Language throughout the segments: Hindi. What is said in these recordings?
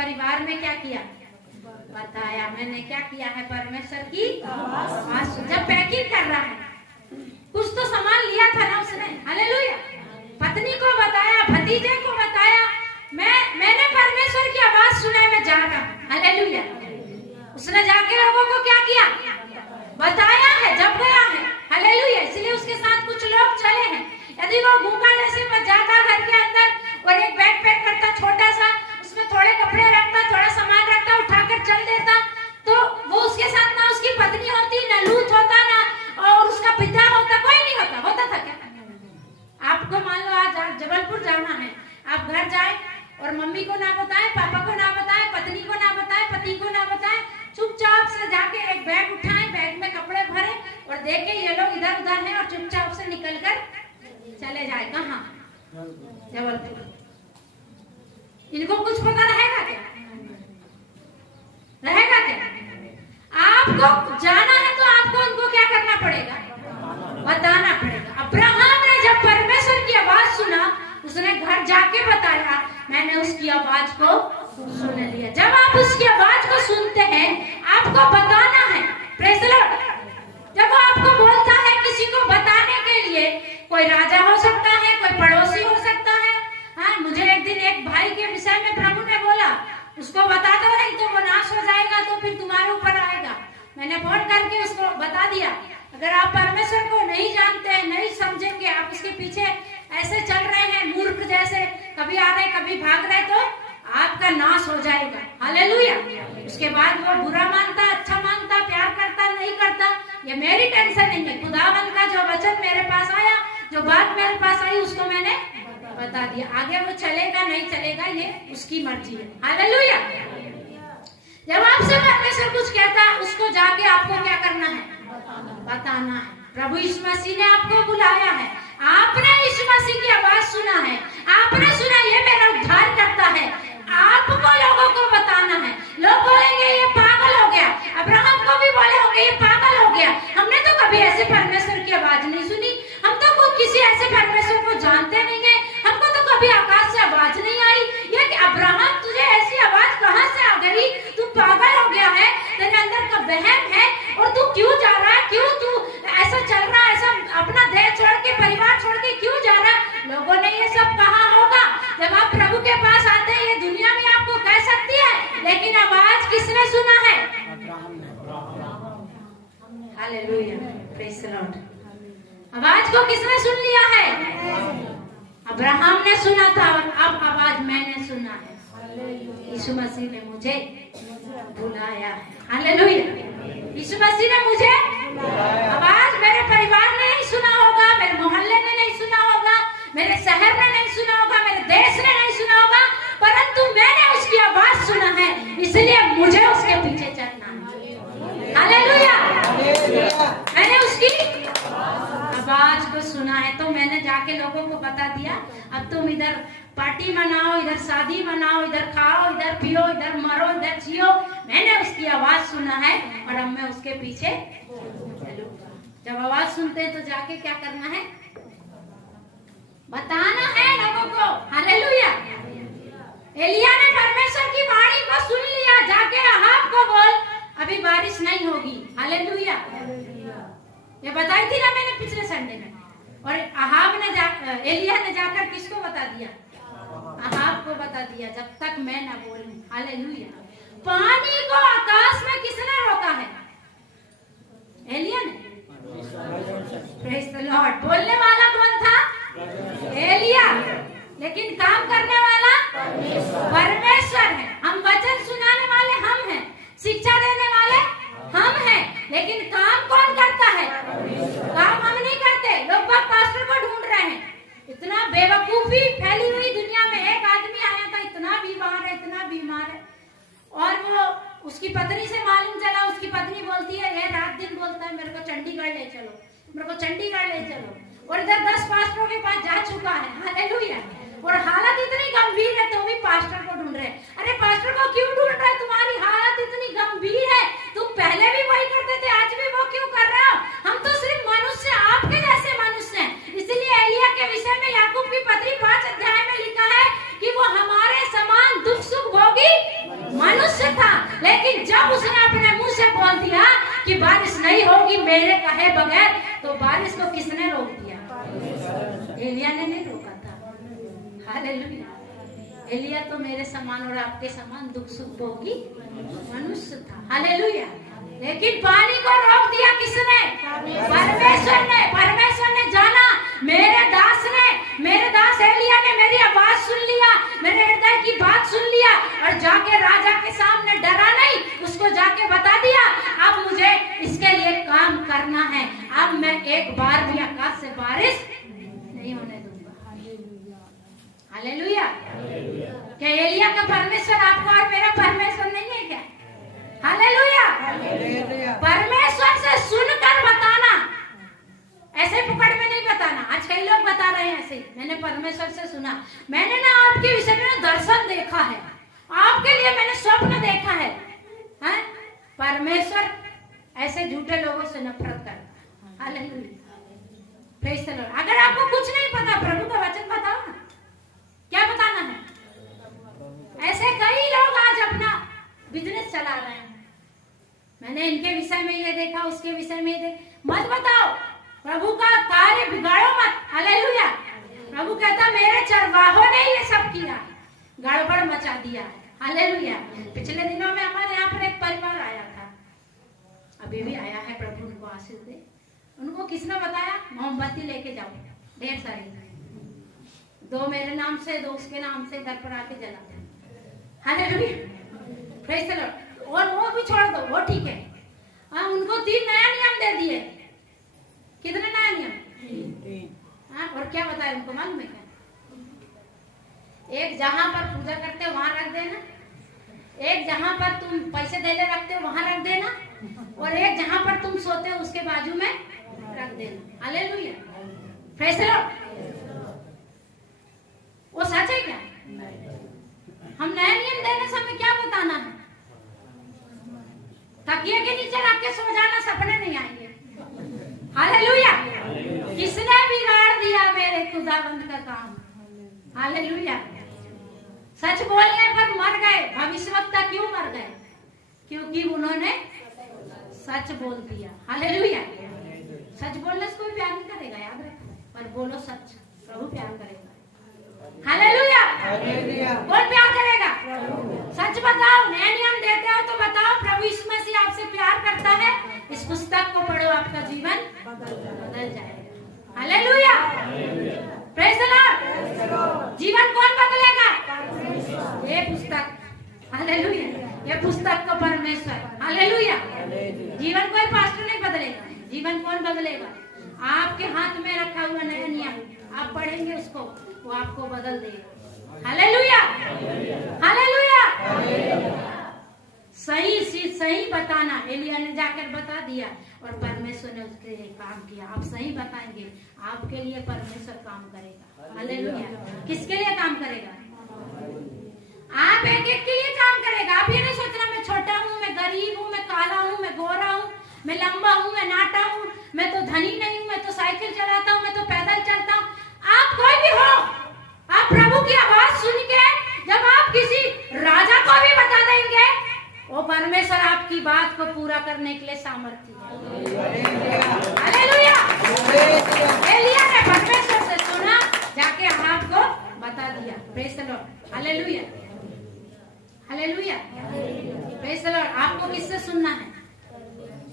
परिवार में क्या किया, बताया। मैंने क्या किया है, परमेश्वर की आवाज। जब पैकिंग कर रहा है, कुछ तो सामान लिया था ना उसने, हालेलुया। पत्नी को बताया, भतीजे को बताया, मैंने परमेश्वर की आवाज सुना है, मैं जा रहा हूं, हालेलुया। उसने जाके लोगों को क्या किया, बताया है, जब गया है, हालेलुया। इसलिए उसके साथ कुछ लोग चले हैं। यदि वो भूखा जैसे में जाता घर के अंदर और एक बैग पैक करता छोटा सा, उसमें थोड़े कपड़े रखता, थोड़ा सामान रखता, उठाकर चल देता, तो वो उसके साथ ना उसकी पत्नी होती, ना लूत होता, ना और उसका पिता होता, कोई नहीं होता था क्या? आपको मान लो आज जबलपुर जाना है, आप घर जाए और मम्मी को ना बताए, पापा को ना बताए, पत्नी को ना बताए, पति को ना बताए, चुपचाप से जाके एक बैग उठाए, बैग में कपड़े भरे और देखे ये लोग इधर उधर हैं और चुपचाप से निकलकर चले जाए। कहाँ? जबलपुर। इनको कुछ पता रहेगा क्या? रहेगा क्या? आपको जाना है तो आपको उनको क्या करना पड़ेगा, बताना पड़ेगा। अब्राहम ने जब परमेश्वर की आवाज सुना, उसने घर जाके बताया, मैंने उसकी आवाज को सुन लिया। जब आप उसकी आवाज को सुनते हैं, आपको बताना है, प्रेज़ द लॉर्ड। जब वो आपको बोलता है किसी को बताने के लिए, कोई राजा हो सकता है, कोई पड़ोसी हो सकता है। हाँ, मुझे एक दिन एक भाई के विषय में प्रभु ने बोला, उसको बता दो, नहीं तो वो नाश हो जाएगा, तो फिर तुम्हारे ऊपर आएगा। मैंने फोन करके उसको बता दिया, अगर आप परमेश्वर को नहीं जानते हैं, नहीं समझेंगे, आप उसके पीछे ऐसे चल रहे हैं मूर्ख जैसे, कभी आ रहे कभी भाग रहे, तो आपका नाश हो जाएगा, हालेलुया। उसके बाद वो बुरा मानता, अच्छा मानता, प्यार करता, नहीं करता, ये मेरी टेंशन नहीं है। खुदावन का जो वचन मेरे पास आया, जो बात मेरे पास आई, उसको मैंने बता दिया। आगे वो चलेगा नहीं चलेगा, ये उसकी मर्जी है, हालेलुया। जब आपसे परमेश्वर कुछ कहता है, उसको जाके आपको क्या करना है, बताना है। प्रभु यीशु मसीह ने आपको बुलाया है, आपने यीशु मसीह की आवाज सुना है, आपने सुना ये मेरा उद्धार करता है, आपको लोगों को बताना है। लोग बोलेंगे ये पागल हो गया, अब्राहम को भी बोले होंगे ये पागल हो गया, हमने तो कभी ऐसे परमेश्वर की आवाज नहीं सुनी, हम तो किसी ऐसे परमेश्वर को जानते नहीं है, हमको तो कभी आकाश से आवाज नहीं आई। ये कि अब्राहम तुझे ऐसी आवाज कहाँ से आ गई, तू पागल हो गया है, तेरे अंदर का वहम है, और तू क्यों जा रहा है, क्यों तू ऐसा चल रहा है, ऐसा अपना देश छोड़ के, परिवार छोड़ के क्यों जा रहा है? लोगों ने ये सब कहा होगा। जब आप प्रभु के पास आते हैं, ये दुनिया भी आपको कह सकती है, लेकिन आवाज किसने सुना है? Hallelujah, praise the Lord. आवाज को किसने सुन लिया है? अब्राहम ने सुना था, और अब आवाज मैंने सुना है। यीशु मसीह ने मुझे बुलाया है, हालेलुया। यीशु मसीह ने मुझे आवाज, मेरे परिवार ने नहीं सुना होगा, मेरे मोहल्ले ने नहीं सुना होगा, मेरे शहर ने नहीं सुना होगा, मेरे देश ने नहीं सुना होगा, परंतु मैंने उसकी आवाज सुना है, इसलिए मुझे उसके पीछे चलना है, हालेलुया। मैंने उसकी आवाज को सुना है, तो मैंने जाके लोगों को बता दिया, अब तुम इधर पार्टी मनाओ, इधर शादी मनाओ, इधर खाओ, इधर पियो, इधर मरो, इधर जियो, मैंने उसकी आवाज सुना है और अब मैं उसके पीछे चलूंगा। जब आवाज सुनते हैं तो जाके क्या करना है, बताना है लोगों को, हालेलुया। एलिया ने परमेश्वर की वाणी को सुन लिया, जाके अहाब को बोल अभी बारिश नहीं होगी, हालेलुया। ये बताई थी ना मैंने पिछले संडे में। और अहाब ने एलिया ने जाकर किसको बता दिया? अहाब को बता दिया, जब तक मैं ना बोलूं, हालेलुया। पानी को आकाश में किसने रोका है? एलिया ने, प्रेज़ द लॉर्ड। बोलने वाला कौन था? एलिया, लेकिन काम करने वाला परमेश्वर है। हम वचन सुनाने वाले हम हैं, शिक्षा देने वाले हम हैं, लेकिन काम कौन करता है? काम हम नहीं करते। लोग बाग पास्टर को ढूंढ रहे हैं। इतना बेवकूफी फैली हुई दुनिया में। एक आदमी आया था, इतना बीमार है, इतना बीमार है, और वो उसकी पत्नी से मालूम चला, उसकी पत्नी बोलती है, ये रात दिन बोलता है मेरे को चंडीगढ़ ले चलो, मेरे को चंडीगढ़ ले चलो, और इधर 10 पास्टरों के पास जा चुका है, हालेलुया। और हालत इतनी गंभीर है तो भी पास्टर को ढूंढ रहे हैं। अरे पास्टर को क्यों ढूंढ रहे हैं? तुम्हारी हालत इतनी गंभीर है, तुम पहले भी वही करते थे, आज भी वो क्यों कर रहे हो? हम तो सिर्फ मनुष्य, आपके जैसे मनुष्य हैं। इसलिए एलिया के विषय में याकूब की पत्री 5 अध्याय में लिखा है कि वो हमारे समान दुख सुख भोगी बहे बगैर, तो बारिश को किसने रोक दिया? एलिया ने नहीं रोका था। हालेलुया। एलिया तो मेरे समान और आपके समान दुख सुख भोगी मनुष्य था। हालेलुया। लेकिन पानी को रोक दिया किसने? परमेश्वर ने। परमेश्वर ने जाना, मेरे दास एलिया ने मेरी आवाज सुन लिया, मेरे हृदय की बात सुन लिया, और जाके राजा के सामने डरा नहीं, उसको जाके बता दिया अब मुझे इसके लिए काम करना है, अब मैं एक बार भी आकाश से बारिश नहीं होने दूंगा। हालेलुया। क्या एलिया का परमेश्वर आपका और मेरा परमेश्वर नहीं है क्या? हालेलुया। परमेश्वर से सुनकर बताना, ऐसे पुकड़ में नहीं बताना। आज कई लोग बता रहे हैं ऐसे, मैंने परमेश्वर से सुना, मैंने ना आपके विषय में दर्शन देखा है, आपके लिए मैंने स्वप्न देखा है। हैं? परमेश्वर ऐसे झूठे लोगों से नफरत करता है। हालेलुया। Praise the Lord. अगर आपको कुछ नहीं पता, प्रभु का वचन बताओ ना, क्या बताना है? ऐसे कई लोग आज अपना बिजनेस चला रहे हैं, मैंने इनके विषय में ये देखा, उसके विषय में ये देखा। मत बताओ, प्रभु का कार्य बिगाड़ो मत। हालेलुया। प्रभु कहता मेरे चरवाहों ने ये सब किया, गड़बड़ मचा दिया। हालेलुया। पिछले दिनों में हमारे यहाँ पर एक परिवार आया था, अभी भी आया है, प्रभु उनको आशीष दे। उनको किसने बताया? मोमबत्ती लेके जाओ, ढेर सारी, 2 मेरे नाम से 2 उसके नाम से, घर पर आके जला दे। हालेलुया। Praise the Lord. और वो भी छोड़ दो, वो ठीक है। हाँ, उनको 3 नया नियम दे दिए। कितने नया नियम? हाँ, और क्या बताया उनको मालूम है क्या? एक जहां पर पूजा करते हो वहां रख देना, एक जहां पर तुम पैसे देने रखते हो वहां रख देना, और एक जहां पर तुम सोते हो उसके बाजू में रख देना। हालेलुया। Praise the Lord. वो सच है क्या? हम नया नियम देने से हमें क्या बताना है? तकिए के नीचे रख के सो जाना, सपने नहीं आएंगे। हालेलुया। किसने बिगाड़ दिया मेरे खुदावंद का काम? हालेलुया। सच बोलने पर मर गए, भविष्यवक्ता क्यों मर गए? क्योंकि उन्होंने सच बोल दिया। हालेलुया। सच बोलने से कोई प्यार नहीं करेगा, याद रखो, पर बोलो सच, प्रभु प्यार करेगा। हालेलुया। कौन प्यार करेगा? सच बताओ। नया नियम देते हो तो बताओ प्रभु यीशु मसीह आपसे प्यार करता है, इस पुस्तक को पढ़ो, आपका जीवन बदल जाएगा। हालेलुया। Praise the Lord. जीवन कौन बदलेगा? ये पुस्तक। हालेलुया। ये पुस्तक को परमेश्वर। हालेलुया। जीवन कोई पास्टर नहीं बदलेगा, जीवन कौन बदलेगा? आपके हाथ में रखा हुआ नया नियम, आप पढ़ेंगे उसको, वो आपको बदल देगा। हालेलुया। हालेलुया। सही चीज सही बताना। एलिया ने जाकर बता दिया और परमेश्वर ने उसके लिए काम किया। आप सही बताएंगे, आपके लिए परमेश्वर काम करेगा। हालेलुया। किसके लिए काम करेगा? आप एक एक के लिए काम करेगा। आप ये नहीं सोचना मैं छोटा हूँ, मैं गरीब हूँ, मैं काला हूँ, मैं गोरा हूँ, मैं लंबा हूँ, मैं नाटा हूँ, मैं तो धनी नहीं हूँ, मैं तो साइकिल चलाता हूँ, मैं तो पैदल चलता हूँ। आप कोई भी हो, आप प्रभु की आवाज सुन के जब आप किसी राजा को भी बता देंगे, वो परमेश्वर आपकी बात को पूरा करने के लिए सामर्थ्य है। हालेलुया। एलिया ने परमेश्वर से सुना, जाके आपको बता दिया। Praise the Lord. Hallelujah. Hallelujah. Praise the Lord. आपको किससे सुनना है?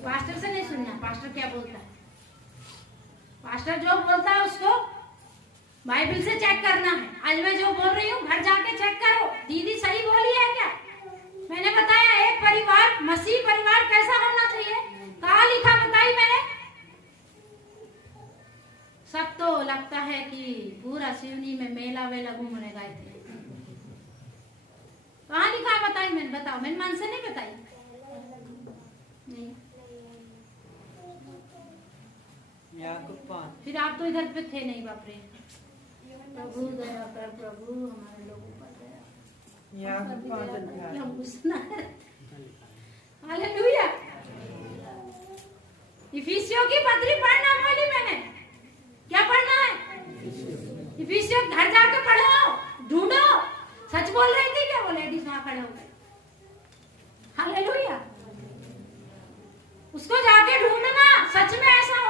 पास्टर से नहीं सुनना। पास्टर क्या बोलता है? पास्टर जो बोलता है उसको बाइबल से चेक करना है। आज मैं जो बोल रही हूँ घर जाके चेक करो, दीदी सही बोली है क्या? मैंने बताया एक परिवार, मसीह परिवार कैसा होना चाहिए, कहाँ लिखा बताई मैंने? सब तो लगता है कि पूरा सिवनी में मेला वेला घूमने गए थे। कहाँ लिखा बताई मैंने? बताओ। मैंने मन से नहीं बताई। नहीं। फिर आप तो इधर पे थे नहीं। बाप रे, प्रभु दया कर, प्रभु हमारे लोगों पर दया। हालेलुया। इफिसियों की पत्री पढ़ना बोली मैंने। क्या पढ़ना है? इफिसियों घर जाके पढ़ो, ढूंढो। सच बोल रही थी क्या वो लेडीज वहां खड़े हो गए? हालेलुया। उसको जाके ढूंढना, सच में ऐसा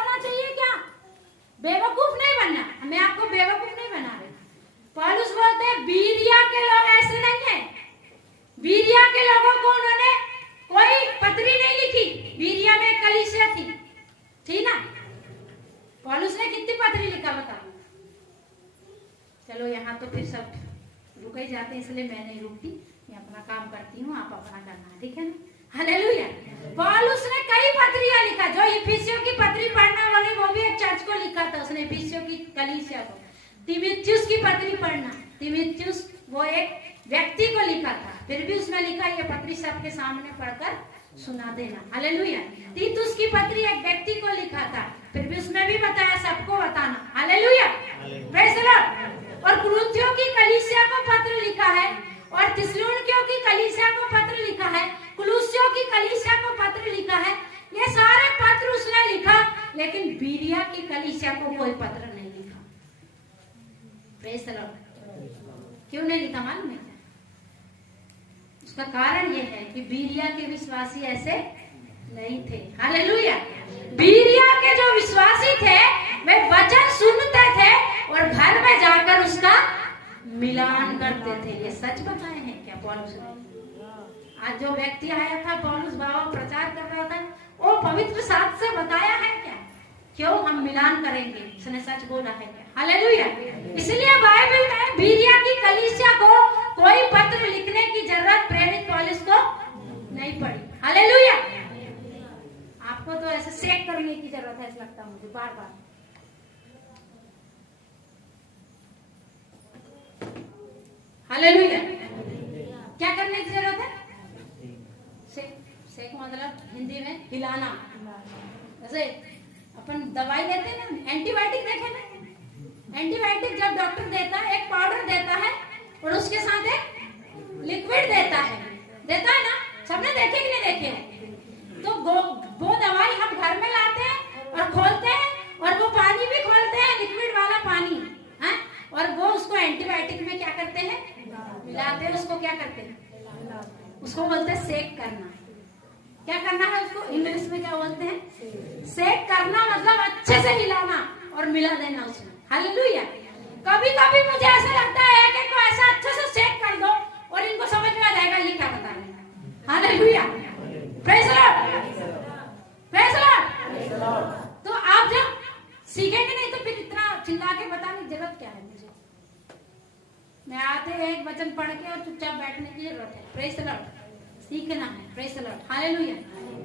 कितनी पत्री लिखा बताओ। चलो यहाँ तो फिर सब रुक ही जाते हैं, इसलिए मैं नहीं रुकती, मैं अपना काम करती हूँ, आप अपना करना, ठीक है ना। हालेलुया। पौलुस ने कई पत्रियां लिखा, जो इफिसियों की पत्री पढ़ना वाले वो भी एक चर्च को लिखा था उसने, इफिसियों की कलीसिया को। तीमुथियुस की पत्री पढ़ना, तीमुथियुस वो एक व्यक्ति को लिखा था, फिर भी उसने लिखा ये पत्री सबके सामने पढ़कर सुना देना। हालेलुया। तीतुस की पत्री एक व्यक्ति को लिखा था, फिर भी उसमें भी बताया सबको बताना। Hallelujah, praise the Lord. और कुरिन्थियों की कलीसिया को पत्र लिखा है, और थिस्सलुनीकियों की कलीसिया को पत्र लिखा है, कुलुस्सियों की कलीसिया को पत्र लिखा है। ये सारे पत्र उसने लिखा, लेकिन बीरिया की कलीसिया को कोई पत्र नहीं लिखा। Praise the Lord. क्यों नहीं लिखा मालूम है? उसका कारण यह है कि बीरिया के विश्वासी ऐसे नहीं थे। हालेलुया। बीरिया के जो विश्वासी थे वे वचन सुनते थे और घर में जाकर उसका मिलान करते थे। ये सच बताए हैं क्या पौलुस ने? आज जो व्यक्ति आया था, पौलुस बाबा प्रचार कर रहा था, वो पवित्र शास्त्र से बताया है क्या? क्यों हम मिलान करेंगे? उसने सच बोला है क्या? हालेलुया। इसलिए बाइबल में बीरिया की कलीसिया को कोई पत्र लिखने की जरूरत प्रेरित पौलुस को नहीं पड़ी। हालेलुया। आपको तो ऐसे सेक करने की जरूरत है, ऐसा लगता है मुझे बार बार। हालेलुया। क्या करने की जरूरत है? सेक मतलब हिंदी में हिलाना। जैसे अपन दवाई लेते हैं ना, एंटीबायोटिक देखे ना, एंटीबायोटिक जब डॉक्टर देता है एक पाउडर देता है और उसके साथ एक लिक्विड देता है ना, सबने देखे कि नहीं देखे? तो वो दवाई हम घर में लाते हैं और खोलते हैं, और वो पानी भी खोलते हैं, लिक्विड वाला पानी है, और वो उसको एंटीबायोटिक में क्या करते हैं? मिलाते हैं। उसको क्या करते हैं? उसको बोलते हैं सेक करना। क्या करना है उसको? इंग्लिश में क्या बोलते हैं? सेक करना मतलब अच्छे से हिलाना और मिला देना उसमें। हालेलुया। कभी कभी मुझे ऐसा लगता है कि को ऐसा अच्छे से सेक कर दो और इनको समझ में आ जाएगा ये क्या बता रहे हैं। Hallelujah, praise the Lord, praise the Lord. तो आप जब सीखेंगे नहीं तो फिर इतना चिल्ला के बताने की जरूरत क्या है मुझे? मैं आते एक वचन पढ़ के और चुपचाप बैठने की जरूरत है। Praise the Lord. सीखना है। Praise the Lord. हालेलुया।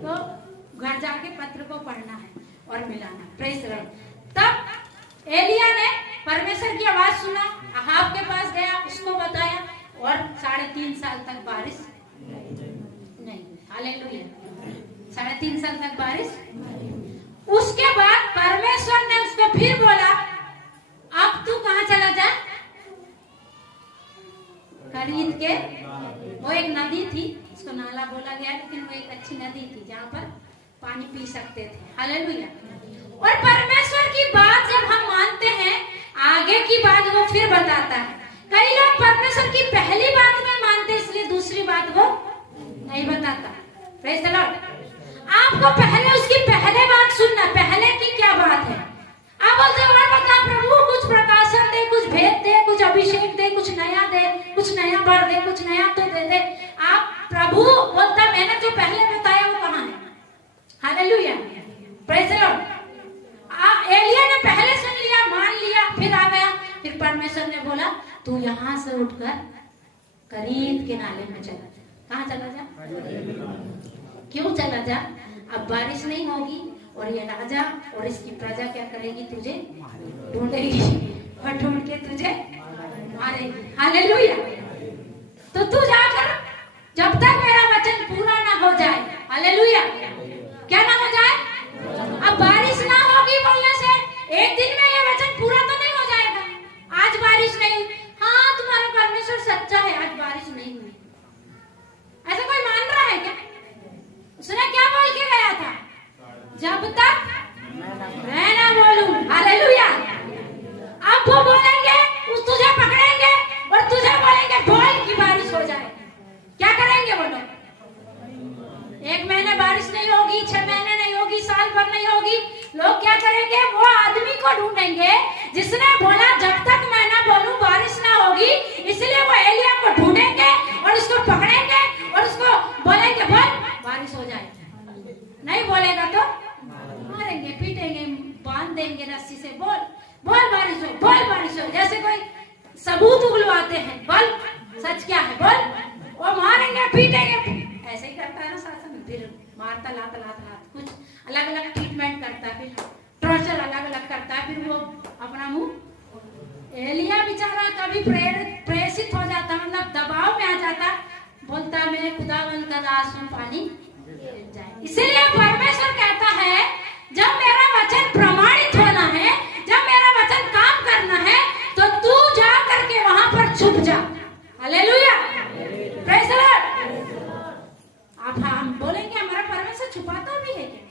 तो घर जाके पत्र को पढ़ना है और मिलाना। Praise the Lord. तब एलिया ने परमेश्वर की आवाज सुना, अहाब के पास गया, उसको बताया, और 3.5 साल तक बारिश नहीं हुई। हालेलुया। 3.5 साल तक बारिश। उसके बाद परमेश्वर ने उसको फिर बोला, अब तू कहाँ चला जा? खरीद के। वो एक नदी थी, उसको नाला बोला गया, लेकिन वो एक अच्छी नदी थी जहाँ पर पानी पी सकते थे। हालेलुया। और परमेश्वर की बात जब हम मानते हैं, आगे की बात वो फिर बताता है। कई लोग परमेश्वर की पहली बात में मानते, इसलिए दूसरी बात वो नहीं बताता। Praise the Lord. आपको पहले उसकी पहले बात सुनना, पहले की क्या बात है। आप बोलते हो बता प्रभु कुछ प्रकाशन दे, कुछ भेद दे, कुछ अभिषेक दे, कुछ नया दे, कुछ नया बढ़ दे, कुछ नया तो दे दे। आप प्रभु बोलता मैंने जो पहले बताया वो कहाँ है? Hallelujah, praise the Lord. एलिया ने पहले सुन लिया, मान लिया, फिर आ गया। फिर परमेश्वर ने बोला तू यहाँ से उठकर करीत के नाले में चला जा। कहाँ चला जा? क्यों चला जा? अब बारिश नहीं होगी और ये राजा और इसकी प्रजा क्या करेगी? तुझे ढूंढेगी और ढूंढ के तुझे मारेगी। हालेलुया। तो तू जाकर जब तक मेरा वचन पूरा ना हो जाए, हालेलुया, क्या ना हो जाए? अब बारिश ना होगी बोलने से एक दिन में ये वचन पूरा तो नहीं हो जाएगा। आज बारिश नहीं, हाँ तुम्हारा परमेश्वर सच्चा है, आज बारिश नहीं हुई, ऐसा कोई मान रहा है क्या? उसने क्या बोल के गया था? जब तक मैं ना बोलूं। हालेलुया। अब वो बोलेंगे, उस तुझे पकड़ेंगे और तुझे बोलेंगे बोल की बारिश हो जाए। क्या करेंगे वो लोग? 1 महीने बारिश नहीं होगी, 6 महीने नहीं होगी, साल भर नहीं होगी। लोग क्या करेंगे? वो आदमी को ढूंढेंगे जिसने बोला जब तक मैं ना बोलूं बारिश ना होगी, इसलिए वो एलिया को ढूंढेंगे और उसको पकड़ेंगे और उसको बोलेंगे बोल बारिश हो जाए। नहीं बोलेगा तो मारेंगे, पीटेंगे, बांध देंगे रस्सी से, बोल सबूत उगलवाते हैं। बोल सच क्या है, बोल। वो मारेंगे पीटेंगे, ऐसे ही करता है ना शासन, फिर मारता लात लात लात, कुछ अलग अलग ट्रीटमेंट करता है, फिर टॉर्चर अलग अलग करता है, फिर वो अपना मुंह। एलिया बेचारा कभी प्रेषित हो जाता, मतलब दबाव में आ जाता, बोलता मैं खुदावंद का दास हूं, पानी जाए। इसीलिए परमेश्वर कहता है जब मेरा वचन प्रमाणित होना है, जब मेरा वचन काम करना है, तो तू जा करके वहां पर छुप जा। Hallelujah, praise the Lord. आप हम बोलेंगे हमारा परमेश्वर छुपाता भी है क्या?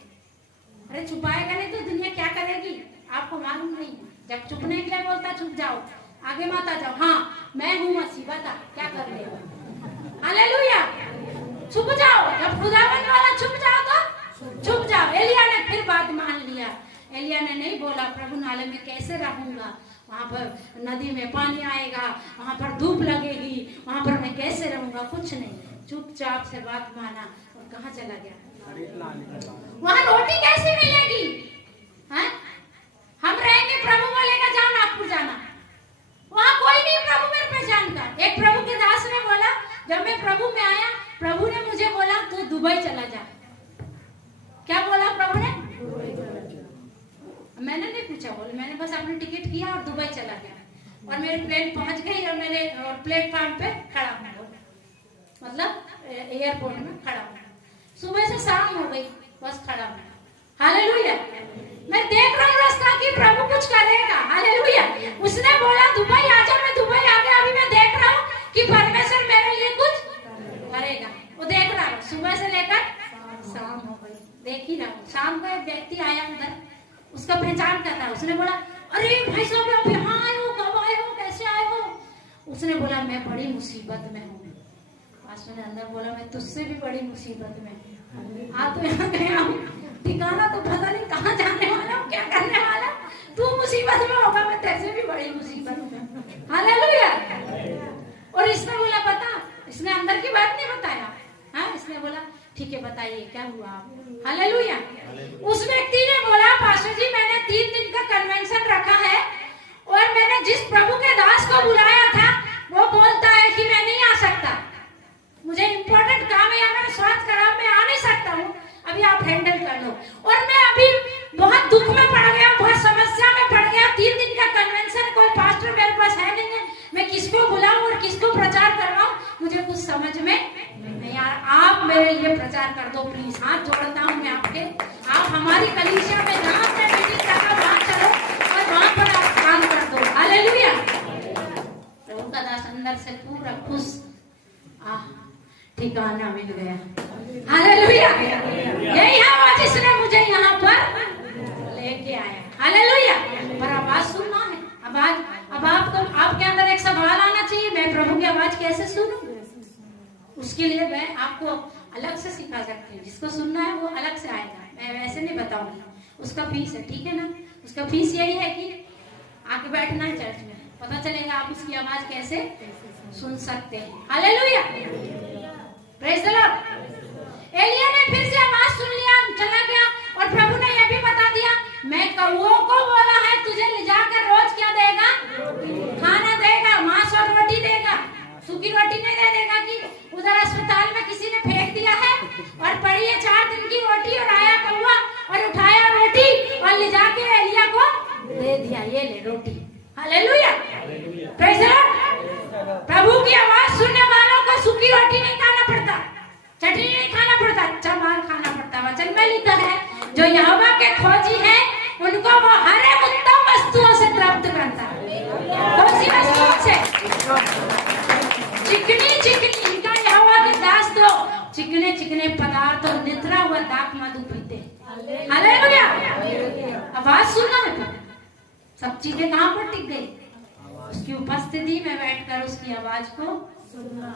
अरे छुपाएगा नहीं तो दुनिया क्या करेगी, आपको मालूम नहीं। जब छुपने के लिए बोलता छुप जाओ, आगे मत आ जाओ, हाँ मैं हूँ मसीह, बता क्या कर रहे हो। हालेलुया, छुप जाओ। जब खुदावंद वाला छुप जाओ तो छुप जाओ। एलिया ने फिर बात मान लिया। एलिया ने नहीं बोला प्रभु नाले में कैसे रहूंगा, वहां पर नदी में पानी आएगा, वहां पर धूप लगेगी, वहां पर मैं कैसे रहूंगा, कुछ नहीं, चुपचाप से बात माना और कहाँ चला गया। वहां रोटी कैसे मिलेगी, है? हम रहेंगे, प्रभु बोलेगा जाओ नागपुर जाना, वहां कोई नहीं प्रभु मेरे पहचान का। एक प्रभु के दास ने बोला, जब मैं प्रभु में आया, प्रभु ने मुझे बोला तू दुबई चला जा। क्या बोला प्रभु ने? मैंने नहीं पूछा, बोले मैंने बस अपनी टिकट किया और दुबई चला गया, और मेरी प्लेन पहुंच गई और मैंने प्लेटफॉर्म पे खड़ा हूँ, मतलब एयरपोर्ट में खड़ा हूँ। सुबह से शाम हो गई, बस खड़ा हूँ। हालेलुया, मैं देख रहा हूँ रास्ता कि प्रभु कुछ करेगा। हालेलुया, उसने बोला दुबई आ जा, मैं दुबई आ गया। अभी मैं देख रहा हूँ कि परमेश्वर मेरे लिए कुछ करेगा, वो देख रहा हूँ। सुबह से लेकर शाम हो गई, देख ही रहा हूँ। शाम को एक व्यक्ति आया उधर, उसका पहचान करता है। उसने बोला अरे भाई साहब आप यहाँ आए हो, कब आए हो, कैसे आए हो? उसने बोला मैं बड़ी मुसीबत में हूँ। पास्टर ने अंदर बोला मैं तुझसे भी बड़ी मुसीबत में हूँ। आ तो यहाँ गया हूँ, ठिकाना तो पता नहीं कहाँ जाने वाला हूँ, क्या करने वाला। तू मुसीबत में होगा, मैं तेरे भी बड़ी मुसीबत में। हालेलुया। और इसने बोला पता, इसने अंदर की बात नहीं बताया। हाँ, इसने बोला ठीक है बताइए क्या हुआ आप। हालेलुया। उस व्यक्ति ने बोला पास्टर जी मैंने 3 दिन का कन्वेंशन रखा है, और मैंने जिस प्रभु के दास को बुलाया था वो बोलता है कि मैं नहीं आ सकता, मुझे इम्पोर्टेंट काम है, या मैं स्वास्थ्य खराब, मैं आ नहीं सकता हूँ, अभी आप हैंडल कर लो। और मैं अभी बहुत दुख में पड़ गया, बहुत समस्या में पड़ गया। 3 दिन का कन्वेंशन, कोई पास्टर मेरे पास है नहीं है, मैं किसको बुलाऊं और किसको प्रचार करवाऊं, मुझे कुछ समझ में नहीं आ रहा। आप मेरे लिए प्रचार कर दो प्लीज, हाथ जोड़ता हूँ मैं आपके। आप हमारी कलीसिया में जहाँ पे मीटिंग करना वहाँ चलो और वहाँ पर आप काम कर दो। हालेलुया। प्रभु का दास अंदर से पूरा खुश, ठिकाना मिल गया। हालेलुया। यही है वो जिसने मुझे यहाँ पर लेके आया। हालेलुया। पर आवाज सुनना है, आवाज। अब आपके अंदर एक सवाल आना चाहिए, मैं प्रभु की आवाज कैसे सुनूं? उसके लिए मैं आपको अलग से सिखा सकती हूँ। जिसको सुनना है वो अलग से आएगा, मैं वैसे नहीं बताऊंगी। उसका फीस है, ठीक है ना? उसका फीस यही है कि आके बैठना है चर्च में, पता चलेगा आप उसकी आवाज कैसे सुन सकते हैं। Hallelujah, praise the Lord. एलिया ने फिर से आवाज सुन लिया, चला गया, और प्रभु ने यह भी बता दिया मैं कौओं को बोला है तुझे ले जाकर रोज क्या देगा, खाना देगा, मांस और रोटी देगा। सूखी रोटी नहीं दे देगा कि उधर अस्पताल में किसी ने फेंक दिया है और पड़ी है 4 दिन की रोटी, और आया कौवा और उठाया रोटी और ले जाके एलिया को दे दिया, ये ले रोटी। Hallelujah, praise the Lord. प्रभु की आवाज सुनने वालों को सूखी रोटी नहीं खाना पड़ता, चटनी नहीं खाना पड़ता, अच्छा माल खाना पड़ता। वचन में लिखा है जो यहोवा के खोजी है उनको वो हर एक उत्तम वस्तुओं से प्राप्त करता है। कौन सी वस्तुओं से? चिकनी चिकनी, इनका यहोवा के दास तो चिकने चिकने पदार्थ और निद्रा हुआ दाख मधु पीते। हालेलुया। आवाज सुनना है, सब चीजें कहाँ पर टिक गई? उसकी उपस्थिति में बैठकर उसकी आवाज को सुनना,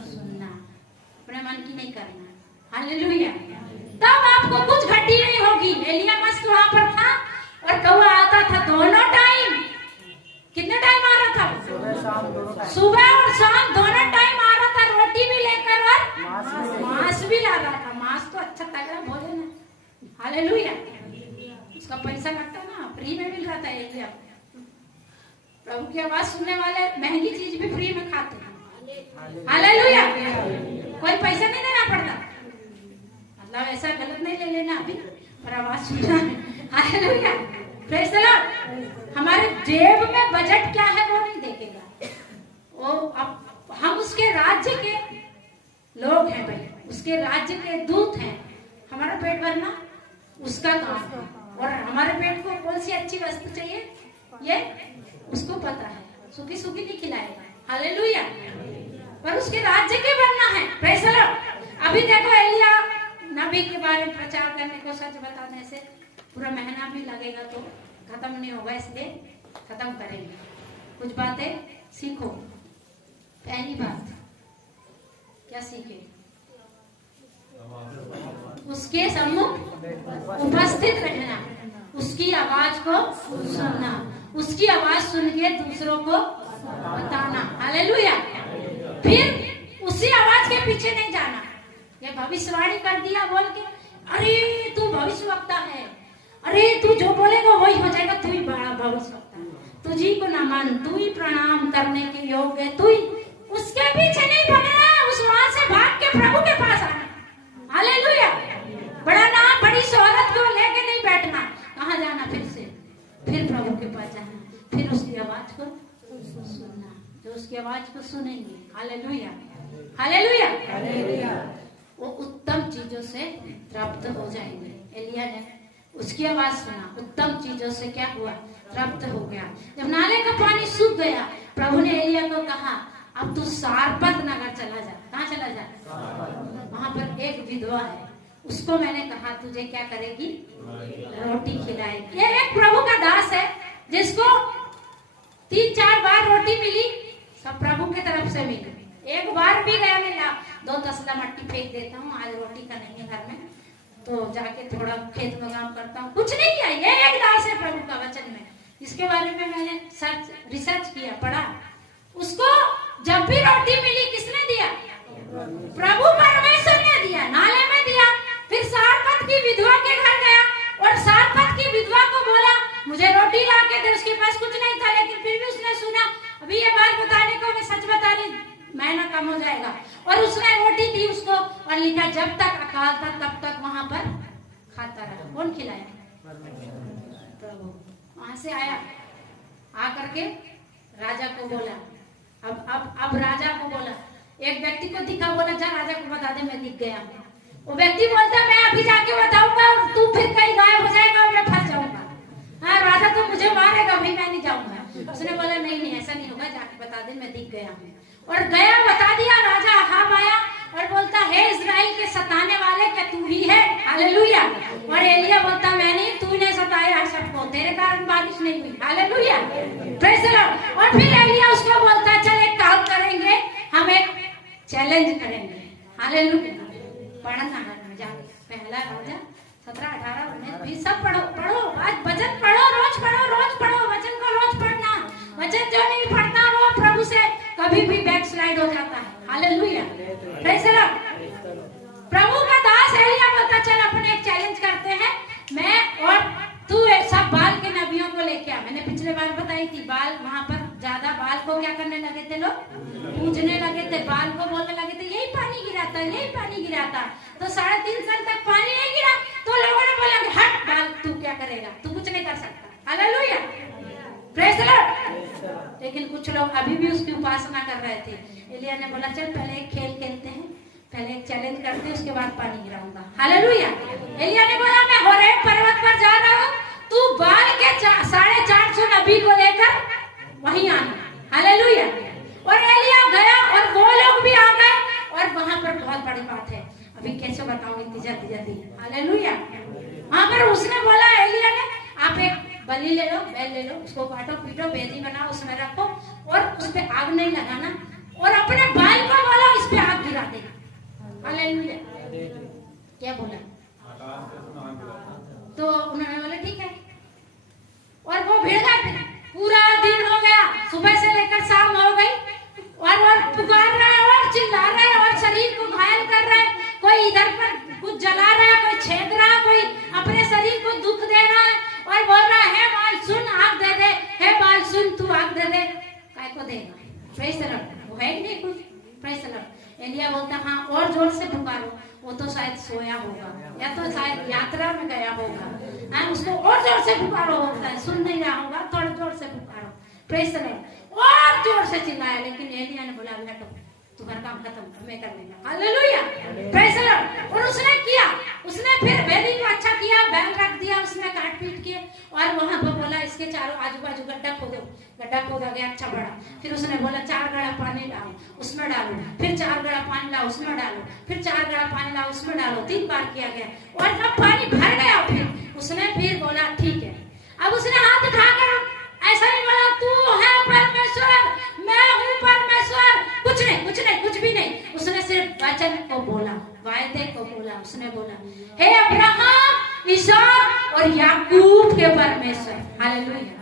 अपने मन की नहीं करना। हालेलुया। तब आपको कुछ घटी नहीं होगी। एलिया मस्त वहां पर था और कौवा आता था दोनों टाइम। कितने टाइम आ रहा था? सुबह और शाम दोनों टाइम आ रहा था, रोटी भी लेकर और मांस भी ला रहा था। मांस तो अच्छा तगड़ा भोजन है। हालेलुया। उसका पैसा लगता ना, फ्री में मिल रहा था एलिया। प्रभु की आवाज सुनने वाले महंगी चीज भी फ्री में खाते हैं। हालेलुया। कोई पैसा नहीं देना पड़ता, मतलब ऐसा गलत नहीं ले लेना अभी, पर आवाज सुनना है। Hallelujah, praise the Lord. हमारे जेब में बजट क्या है वो नहीं देखेगा, वो अब हम उसके राज्य के लोग हैं भाई, उसके राज्य के दूत हैं। हमारा पेट भरना उसका काम है, और हमारे पेट को कौन सी अच्छी वस्तु चाहिए ये उसको पता है, सूखी सूखी नहीं खिलाएगा। हालेलुया, पर उसके राज्य के बनना है। Praise the Lord. अभी देखो एलिया नबी के बारे में प्रचार करने को सच बताने से पूरा महीना भी लगेगा तो खत्म नहीं होगा, इसलिए खत्म करेंगे। कुछ बातें सीखो। पहली बात क्या सीखे? उसके सम्मुख उपस्थित रहना, उसकी आवाज को सुनना, उसकी आवाज सुन के दूसरों को बताना। हालेलुया। फिर उसी आवाज के पीछे नहीं जाना। ये भविष्यवाणी कर दिया बोल के, अरे तू भविष्यवक्ता है, अरे तू जो बोलेगा वही हो जाएगा, तू ही बड़ा भविष्यवक्ता है, तुझी को ना मान, तू ही प्रणाम करने के योग्य है, तू ही। उसके पीछे नहीं भागना, उस वहां से भाग के प्रभु के पास आना। हालेलुया। बड़ा नाम बड़ी शोहरत को लेके नहीं बैठना। कहाँ जाना? फिर से फिर प्रभु के पास जाना, फिर उसकी आवाज को सुनना। जो उसकी आवाज को सुनेंगे, हालेलुया हालेलुया हालेलुया, वो उत्तम चीजों से तृप्त हो जाएंगे। एलिया ने उसकी आवाज सुना, उत्तम चीजों से क्या हुआ? तृप्त हो गया। जब नाले का पानी सूख गया, प्रभु ने एलिया को कहा अब तू सारपत नगर चला जा। कहाँ चला जा? वहां पर एक विधवा है, उसको मैंने कहा तुझे क्या करेगी? रोटी खिलाएगी। ये एक प्रभु का दास है जिसको 3-4 बार रोटी मिली, सब प्रभु की तरफ से मिली। एक बार भी गया मिला, 2 तसला मट्टी फेंक देता हूँ, आज रोटी का नहीं है घर में, तो जाके थोड़ा खेत में काम करता हूँ, कुछ नहीं किया। ये एक दास है प्रभु का वचन में, इसके बारे में मैंने रिसर्च किया, पढ़ा। उसको जब भी रोटी मिली किसने दिया? प्रभु परमेश्वर ने दिया, नाले में दिया। फिर सारपत की विधवा के घर गया और सारपत की विधवा को बोला मुझे रोटी ला के दे। उसके पास कुछ नहीं था, लेकिन फिर भी उसने सुना, अभी ये बात बताने को मैं सच बता रही, महीना कम हो जाएगा, और उसने रोटी दी उसको, और लिखा जब तक अकाल था तब तक वहां पर खाता रहा। कौन खिलाया? प्रभु। वहां से आया, आकर के राजा को बोला, अब राजा को बोला, एक व्यक्ति को दिखा, बोला जा राजा को बता दे मैं दिख गया। वो व्यक्ति बोलता मैं अभी जाके बताऊंगा और तू फिर कहीं गायब हो जाएगा और मैं फंस जाऊंगा। हाँ, राजा तो मुझे मारेगा, अभी मैं नहीं जाऊंगा। उसने बोला नहीं ऐसा नहीं होगा, जाके बता दे मैं दिख गया हूँ। और गया, बता दिया। राजा अहाब आया और बोलता है इजराइल के सताने वाले क्या तू ही है? हालेलुया। और एलिया बोलता मैं नहीं, तूने सताया है सबको, तेरे कारण बारिश नहीं हुई। Hallelujah, praise the Lord. और फिर एलिया उसको बोलता चल एक काम करेंगे, हम एक चैलेंज करेंगे। हालेलुया। पढ़ना घर में जाके, पहला राजा 17, 18, 19, 20 सब पढ़ो। आज वचन पढ़ो, रोज पढ़ो, वचन को रोज पढ़ना। वचन जो नहीं पढ़ता वो प्रभु से कभी भी बैक स्लाइड हो जाता है। Hallelujah, praise the Lord. प्रभु का दास एलिया बोलता चल अपन एक चैलेंज करते हैं, मैं और तू सब बाल के नबियों को लेके आ। मैंने पिछले बार बताई थी, बाल वहां पर ज्यादा बाल को क्या करने लगे थे लोग? पूजने लगे थे, बाल को बोलने लगे थे यही पानी गिराता, यही पानी गिराता। तो 3.5 साल तक पानी नहीं गिरा, तो लोगों ने बोला हट बाल, तू क्या करेगा, तू कुछ नहीं कर सकता। Hallelujah, praise the Lord. लेकिन कुछ लोग अभी भी उसकी उपासना कर रहे थे। एलिया ने बोला चल पहले एक खेल खेलते हैं, पहले एक चैलेंज करते हैं, उसके बाद पानी गिराऊंगा। हालेलुया। एलिया ने बोला मैं होरेब पर्वत पर जा रहा हूँ, तू बाल के 450 नबी को लेकर वहीं आना। हालेलुया। और एलिया गया और वो लोग भी आ गए, और वहां पर बहुत बड़ी बात है, अभी कैसे बताऊं इतनी जल्दी। हालेलुया। वहां पर उसने बोला, एलिया ने आप एक बलि ले लो, बैल ले लो, उसको काटो पीटो, बेदी बनाओ, उसमें रखो, और उस पे आग नहीं लगाना, और अपने बाल को बोला इस पे आग गिरा देना। हालेलुया। क्या बोला? तो उन्होंने बोला ठीक है, और वो भिड़ गए। पूरा दिन हो गया, सुबह से लेकर शाम हो गई, और पुकार रहा है और चिल्ला रहा है और शरीर को घायल कर रहा है। कोई इधर पर कुछ जला रहा है, कोई छेद रहा है, कोई अपने शरीर को दुख दे रहा है, और बोल रहा है बाल सुन आग दे दे, हे बाल सुन तू आग दे दे, काय को देगा? Praise the Lord. वो है कि नहीं कुछ? Praise the Lord. एलिया बोलता हाँ और जोर से पुकारो, वो तो शायद सोया होगा या तो शायद यात्रा में गया होगा, हाँ उसको और जोर से पुकारो होता है, सुन नहीं रहा होगा, थोड़ा जोर से पुकारो। Praise the Lord. और जोर से चिल्लाया, लेकिन एलिया ने बोला हटो, तुम्हारा काम खत्म, मैं कर लेगा। Hallelujah, praise the Lord. और उसने किया, उसने फिर वेदी को अच्छा किया, बैल रख दिया उसने काट पीट के, और वहां पर बोला इसके चारों आजू बाजू गड्ढा खोदो, गड्ढा खोदा गया अच्छा बड़ा। फिर उसने बोला 4 गड़ा पानी लाओ, उसमें डालो, फिर 4 गड़ा पानी लाओ, उसमें डालो, फिर 4 गड़ा पानी लाओ, उसमें डालो, 3 बार किया गया। और जब पानी भर गया फिर उसने फिर बोला ठीक है। अब उसने हाथ उठाकर ऐसा नहीं बोला तू है परमेश्वर, मैं हूँ परमेश्वर, कुछ नहीं, कुछ नहीं, कुछ भी नहीं। उसने सिर्फ वचन को बोला, वायदे को बोला। उसने बोला हे अब्राहम, इसहाक और याकूब के परमेश्वर। हालेलुया।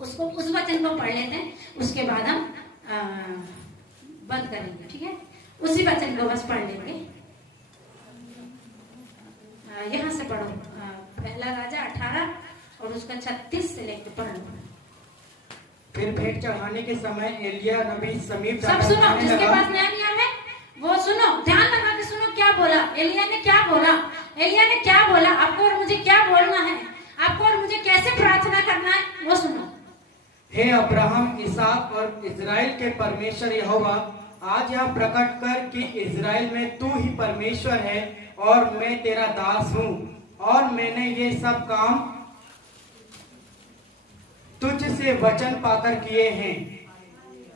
उसको उस वचन को पढ़ लेते हैं, उसके बाद हम बंद करेंगे, ठीक है? उसी वचन को बस पढ़ लेंगे। यहाँ से पढ़ो, पहला राजा 18 और उसका 36 से लेकर पढ़ लो। फिर भेंट चढ़ाने के समय एलिया नबी समीप सब सुनो, जिसके पास नया नियम है वो सुनो, ध्यान लगा के सुनो क्या बोला एलिया ने, क्या बोला एलिया ने, क्या बोला आपको और मुझे, क्या बोलना है आपको और मुझे, कैसे प्रार्थना करना है वो सुनो। हे अब्राहम, इसहाक और इजराइल के परमेश्वर यहोवा, आज यह प्रकट कर कि इजराइल में तू ही परमेश्वर है और मैं तेरा दास हूँ, और मैंने ये सब काम तुझ से वचन पाकर किए हैं।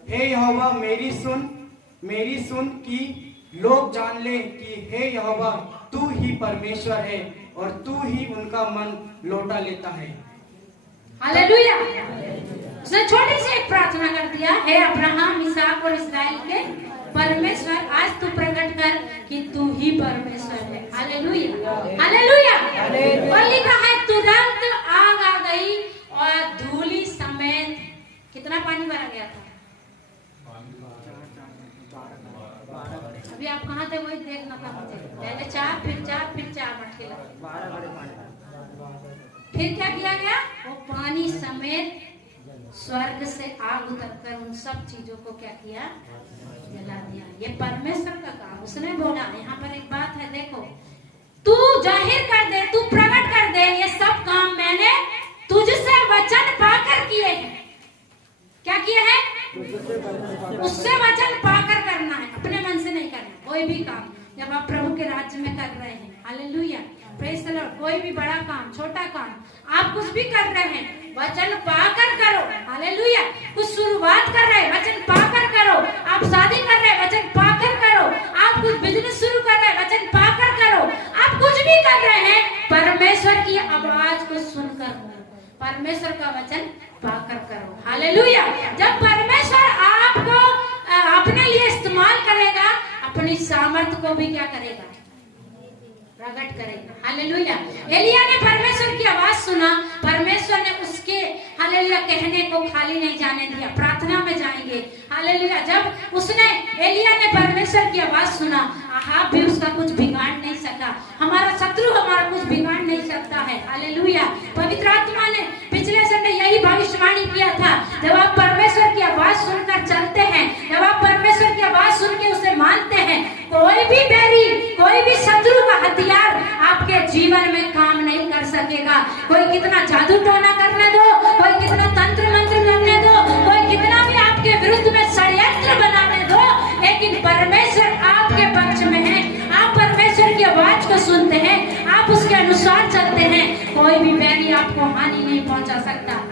हे यहोवा, मेरी सुन कि लोग जान ले कि हे यहोवा तू ही परमेश्वर है और तू ही उनका मन लौटा लेता है। हालेलुया। उसने छोटी सी एक प्रार्थना कर दिया, हे अब्राहम, इसहाक और इस्राएल के परमेश्वर, आज तू प्रकट कर कि तू ही परमेश्वर है। Hallelujah, hallelujah. और लिखा है तुरंत आग आ गई और धूली समेत कितना पानी भरा गया था? अभी आप कहाँ थे वही देखना था मुझे। पहले 4 फिर 4 फिर 4 मटके लगे। फिर क्या किया गया? वो पानी समेत स्वर्ग से आग उतरकर उन सब चीजों को क्या किया? जला दिया। ये परमेश्वर का काम। उसने बोला, यहाँ पर एक बात है, देखो, तू जाहिर कर दे, तू प्रकट कर दे, ये सब काम मैंने तुझसे वचन पाकर किए हैं। क्या किए हैं? उससे वचन पाकर करना है, अपने मन से नहीं करना। कोई भी काम जब आप प्रभु के राज्य में कर रहे हैं, हालेलुया, प्रेज द लॉर्ड, कोई भी बड़ा काम, छोटा काम, आप कुछ भी कर रहे हैं, वचन पाकर करो। हालेलुया। कुछ शुरुआत कर रहे हैं, वचन पाकर करो। आप शादी कर रहे हैं, वचन पाकर करो। आप कुछ बिजनेस शुरू कर रहे हैं, वचन पाकर करो। आप कुछ भी कर रहे हैं, परमेश्वर की आवाज को सुनकर, परमेश्वर का वचन पाकर करो। हालेलुया। जब परमेश्वर आपको अपने लिए इस्तेमाल करेगा, अपनी सामर्थ को भी क्या करेगा? प्रकट करेगा। हालेलुया। एलिया ने परमेश्वर की आवाज सुना, परमेश्वर ने उसके हालेलुया कहने को खाली नहीं जाने दिया, प्रार्थना में जाएंगे। हालेलुया। जब उसने एलिया ने परमेश्वर की आवाज सुना, आहाब भी उसका कुछ बिगाड़ नहीं सका। हमारा शत्रु हमारा कुछ बिगाड़ नहीं सकता है। हालेलुया। पवित्र आत्मा ने पिछले संडे यही भविष्यवाणी किया था, जब आप परमेश्वर की आवाज सुनकर चलते हैं, जब आप परमेश्वर की आवाज सुन के उसे मानते हैं, कोई भी बैरी, कोई भी शत्रु का हथियार आपके जीवन में काम नहीं कर सकेगा। कोई कितना जादू टोना करने दो, कोई कितना तंत्र मंत्र करने दो, कोई कितना भी आपके विरुद्ध में षड्यंत्र बनाने दो, लेकिन परमेश्वर आपके पक्ष में है। आप परमेश्वर की आवाज को सुनते हैं, आप उसके अनुसार चलते हैं, कोई भी बैरी आपको हानि नहीं पहुंचा सकता।